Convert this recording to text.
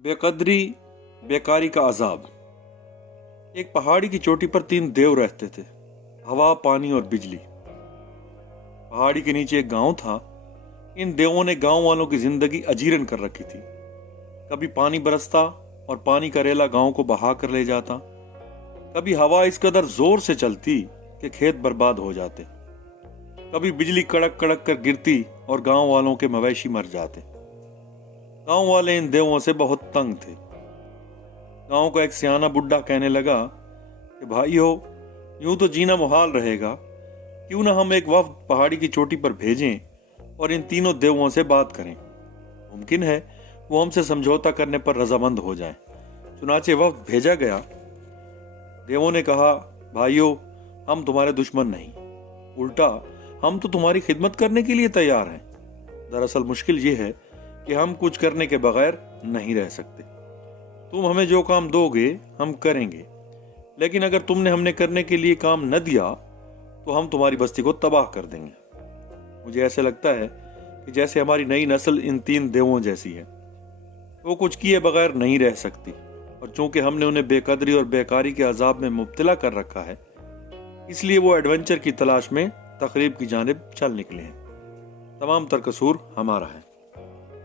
बेकदरी, बेकारी का अजाब। एक पहाड़ी की चोटी पर 3 देव रहते थे, हवा, पानी और बिजली। पहाड़ी के नीचे एक गांव था। इन देवों ने गांव वालों की जिंदगी अजीरन कर रखी थी। कभी पानी बरसता और पानी का रेला गांव को बहा कर ले जाता। कभी हवा इस कदर जोर से चलती कि खेत बर्बाद हो जाते। कभी बिजली कड़क कड़क कर गिरती और गांव वालों के मवेशी मर जाते। गांव वाले इन देवों से बहुत तंग थे। गांव का एक सियाना बुड्ढा कहने लगा कि भाइयों, यूं तो जीना मुहाल रहेगा, क्यों ना हम एक वफ्द पहाड़ी की चोटी पर भेजें और इन तीनों देवों से बात करें। मुमकिन है वो हमसे समझौता करने पर रजामंद हो जाएं। चुनाचे वफ्द भेजा गया। देवों ने कहा, भाइयों, हम तुम्हारे दुश्मन नहीं, उल्टा हम तो तुम्हारी खिदमत करने के लिए तैयार हैं। दरअसल मुश्किल ये है कि हम कुछ करने के बगैर नहीं रह सकते। तुम हमें जो काम दोगे हम करेंगे, लेकिन अगर तुमने हमने करने के लिए काम न दिया तो हम तुम्हारी बस्ती को तबाह कर देंगे। मुझे ऐसे लगता है कि जैसे हमारी नई नस्ल इन 3 देवों जैसी है। वो कुछ किए बगैर नहीं रह सकती, और चूंकि हमने उन्हें बेकदरी और बेकारी के अजाब में मुब्तला कर रखा है, इसलिए वो एडवेंचर की तलाश में तकरीब की जानिब चल निकले हैं। तमाम तर कसूर हमारा है।